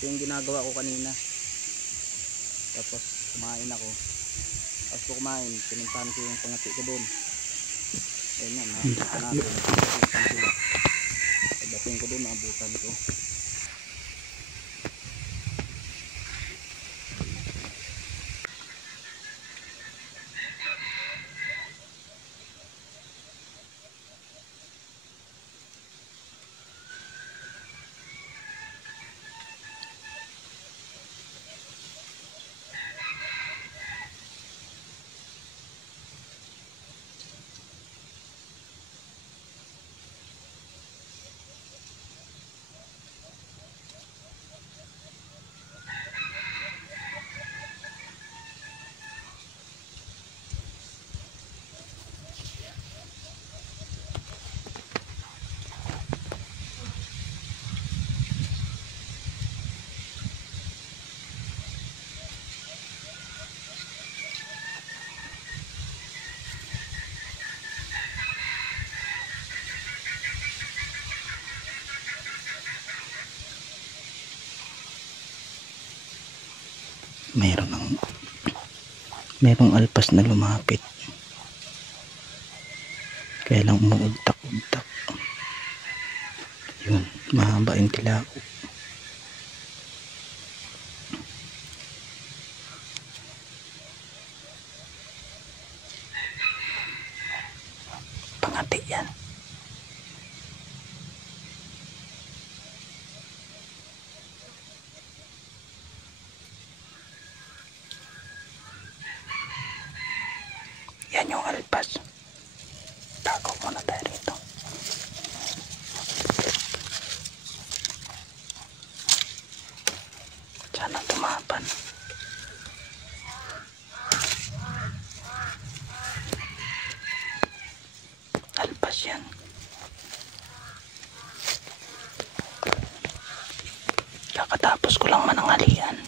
Ito yung ginagawa ko kanina. Tapos kumain ako. Tapos ko kumain, pinuntahan ko yung pangati ko doon. Ayun na, naabutan natin. Naabutan sila. Pagdating ko doon, naabutan ko. Merong alpas na lumapit, kaya lang umuugtak-ugtak. Yun, mahaba yung tilao. Pangati yan. Yan yung alpas. Tago muna tayo rito. Sana tumapan. Alpas yan. Kakatapos ko lang mananghalian.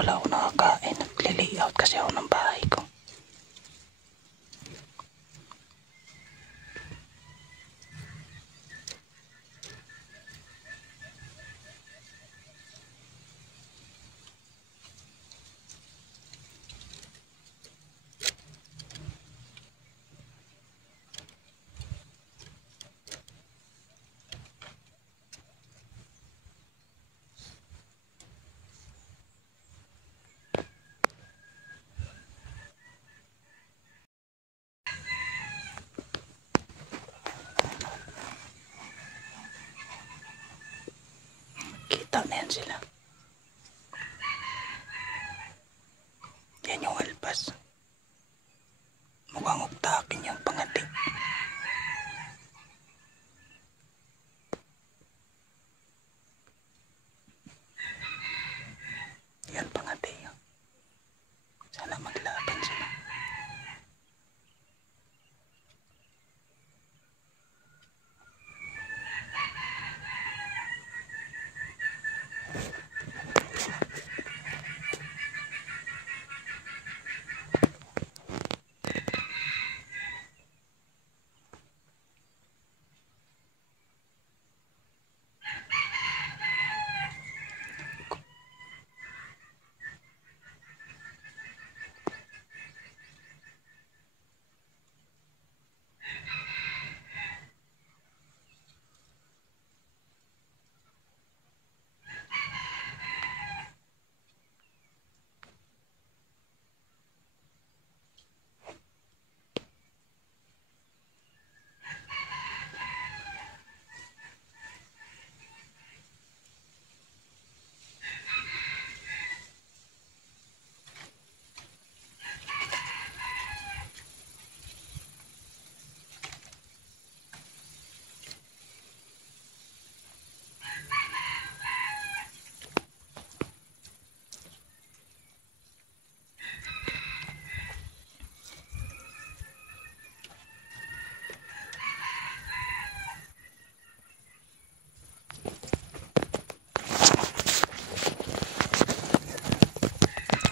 pala ako nakakain. Nagli-layout kasi ako ng bahay ko. Kita na yan sila. Yan yung alpas. Mukhang ugtakin yung pangati. Yan pangati yun. Sana maglaban sila.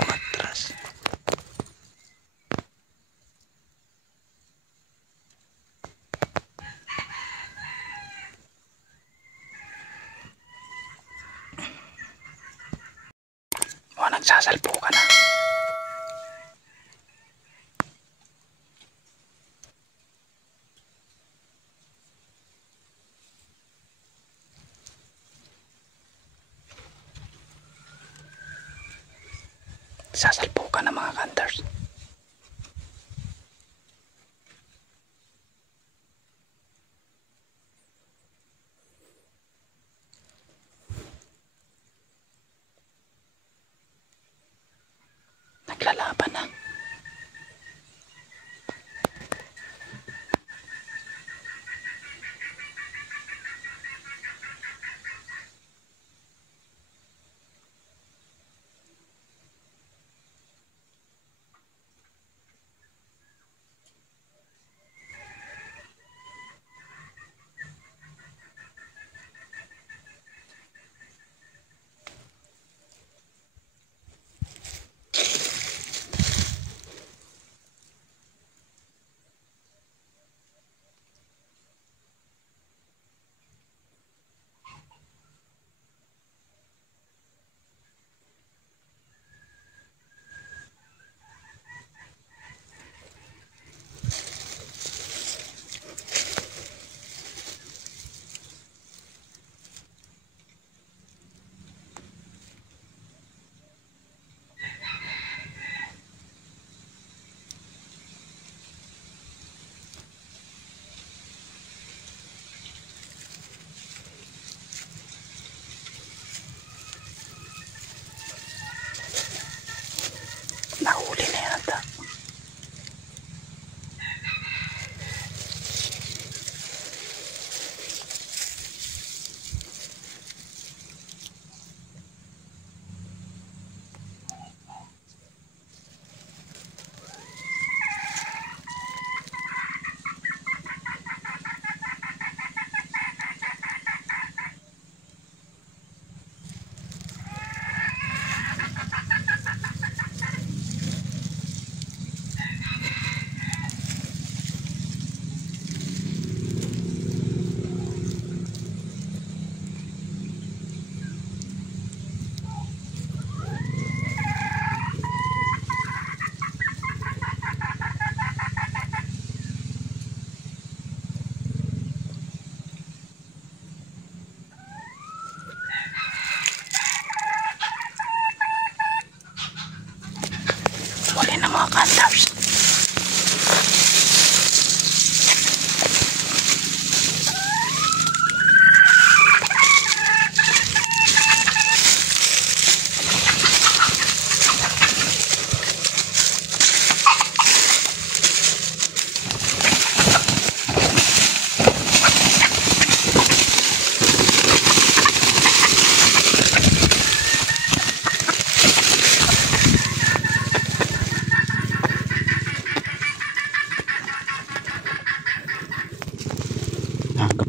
Matras. Nagsasalpo ka na. Sasalpo ka na mga hunters. Naglalaban na.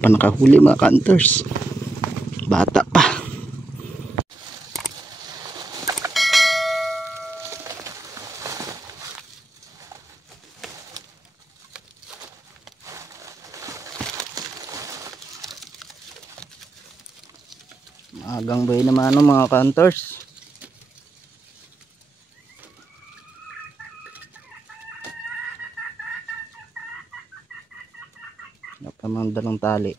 pa nakahuli mga ka-hunters. Bata pa. Magang buhay naman ano mga ka-hunters. Napamanda ng tali.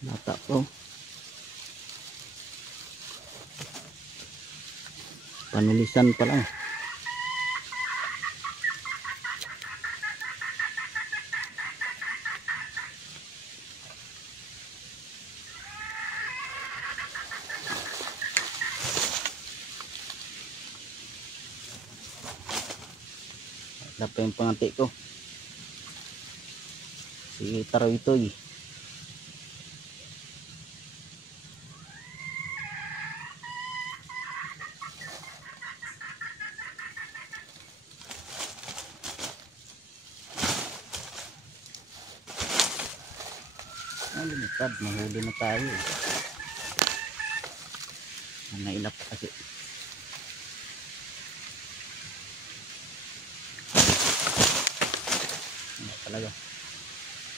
Bata po. Panulisan pa lang. Wala pa yung pangati ko. Si Taroy-toy. Lumipad, mahuli na tayo. Nailap kasi. Talaga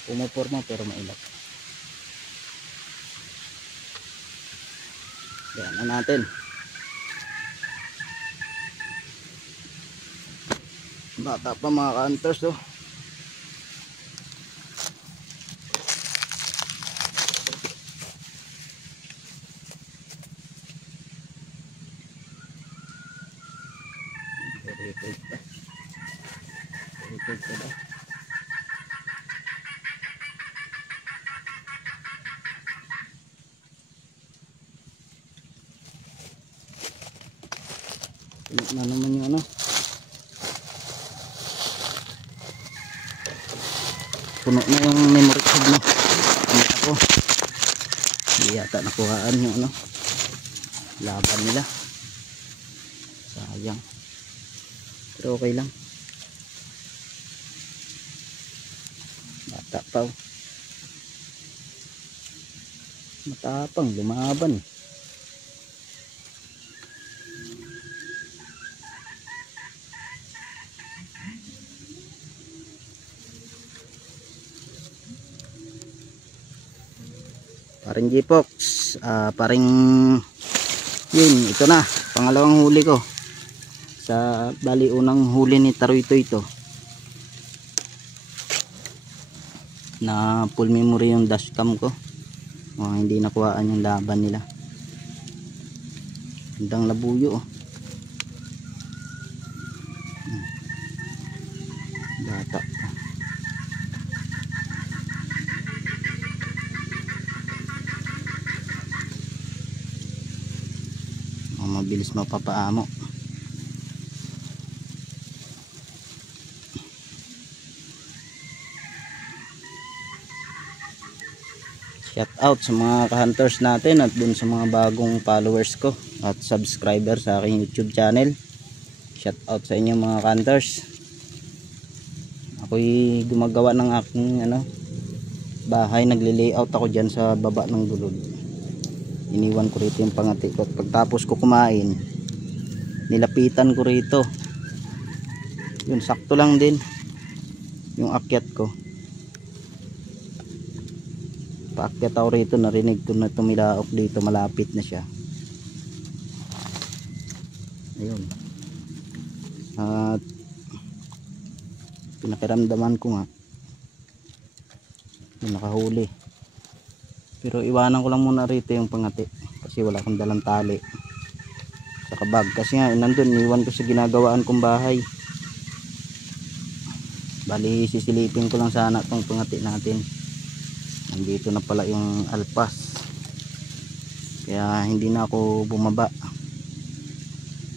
pumuporma pero mailap. Yan na natin. Bata pa mga ka-hunters oh. Na naman yung ano, puno na yung memory card na ako. Hindi yata nakuhaan yung ano, laban nila. Sayang, pero okay lang. Bata pa oh. Matapang lumaban. Paring G-Fox, paring yun, ito na pangalawang huli ko sa bali unang huli ni Taroy-toy ito na full memory yung dashcam ko. Hindi nakuhaan yung laban nila. Gandang labuyo oh. Bata pa. Mabilis mapapaamo. Shout out sa mga ka-hunters natin at dun sa mga bagong followers ko at subscriber sa aking YouTube channel. Shout out sa inyo mga ka-hunters. Ako'y gumagawa ng aking ano, bahay, nagle-layout ako dyan sa baba ng gulod. Iniwan ko rito yung pangati ko at pagtapos ko kumain nilapitan ko rito yun, sakto lang din yung akyat ko. Paakyat ako rito, narinig ko na tumilaok dito, malapit na siya. Ayun, at pinakiramdaman ko nga yung nakahuli. Pero iwanan ko lang muna rito yung pangati kasi wala akong dalang tali sa kabag. Kasi nga nandun, iwan ko sa ginagawaan kong bahay. Bali sisilipin ko lang sana itong pangati natin. Nandito na pala yung alpas, kaya hindi na ako bumaba.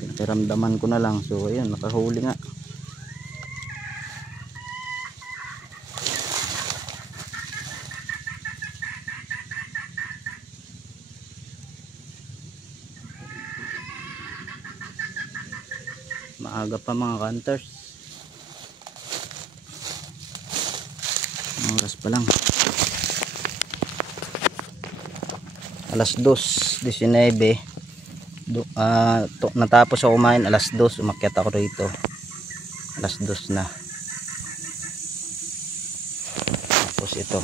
Pinakiramdaman ko na lang. So ayun, nakahuli nga. Maaga pa mga hunters. Oras pa lang. Alas 2:19. Natapos ako kumain alas 2. Umakyat ako rito. Alas 2 na. Tapos ito.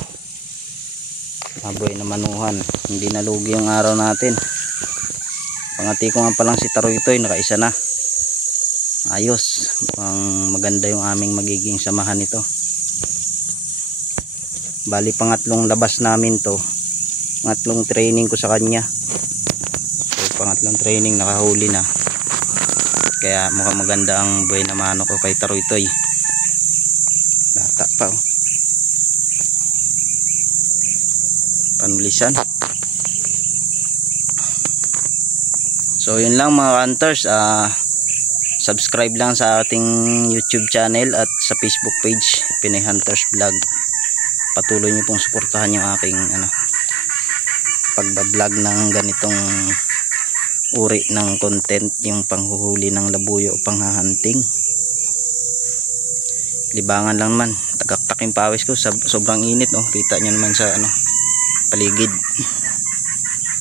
Maboy na manuhan. Hindi nalugi yung araw natin. Pangati ko nga palang si Taroytoy. Nakaisa na. Ayos. Maganda yung aming magiging samahan ito. Bali pangatlong labas namin to. Pangatlong training ko sa kanya. So pangatlong training nakahuli na. Kaya mukhang maganda ang buhay na mano ko kay Taroytoy. Bata pa oh. Panulisan. So yun lang mga hunters. Subscribe lang sa ating YouTube channel at sa Facebook page Pinoy Hunters Vlog. Patuloy niyo pong suportahan yung aking pagbablog ng ganitong uri ng content, yung panghuhuli ng labuyo o panghahunting. Libangan lang naman, tagaktak yung pawis ko, sobrang init oh. Kita niyo naman sa paligid.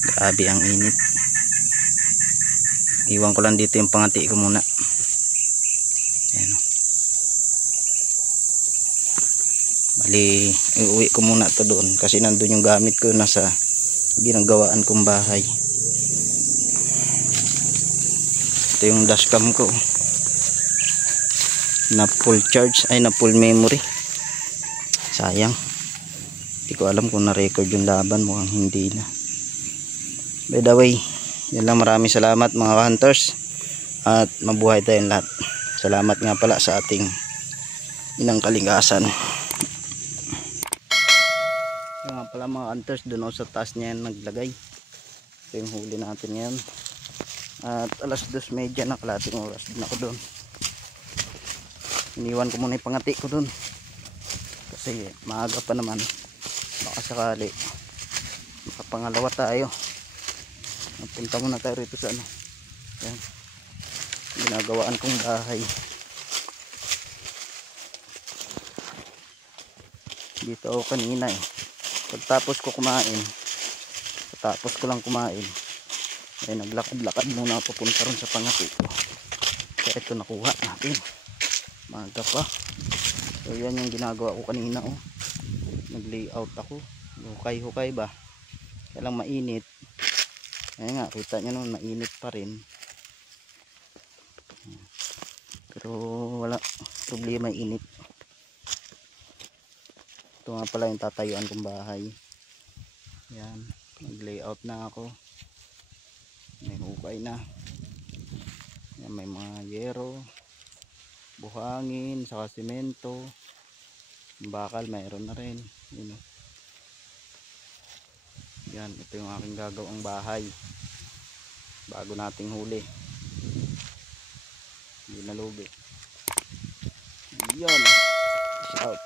Grabe ang init. Iwan ko lang dito yung pangati ko muna. Ayan oh. Bali, iuwi ko muna to doon kasi nandun yung gamit ko nasa ginagawaan kong bahay. Ito yung dashcam ko na full charge, ay na full memory. Sayang, hindi ko alam kung na-record yung laban, mukhang hindi na. By the way, yan lang, maraming salamat mga hunters at mabuhay tayong lahat. Salamat nga pala sa ating inang kalikasan. Yung nga pala mga hunters, doon sa taas niya yan naglagay. Ito yung huli natin ngayon. At alas 2:30 na, kalating oras din ako doon. Iniwan ko muna yung pangati ko doon kasi maaga pa naman, baka sakali makapangalawa tayo. Punta muna tayo rito sa yan, ginagawaan kong bahay. Dito ako kanina pagtapos ko lang kumain ay naglakad-lakad muna ako papunta ron sa pangati ko. Kaya ito nakuha natin, maaga pa. So yan yung ginagawa ko kanina oh. Nag-layout ako, hukay-hukay ba, kaya lang mainit. Ayan nga, kita nyo naman mainit pa rin, pero wala problema, init. Ito nga pala yung tatayuan kong bahay. Yan, nag-layout na ako. May hukay na. Yan, may mga yero, buhangin, saka simento. Bakal mayroon na rin. Yan, ito yung aking gagawang bahay bago nating huli. Hindi nalugi. Yan, shout.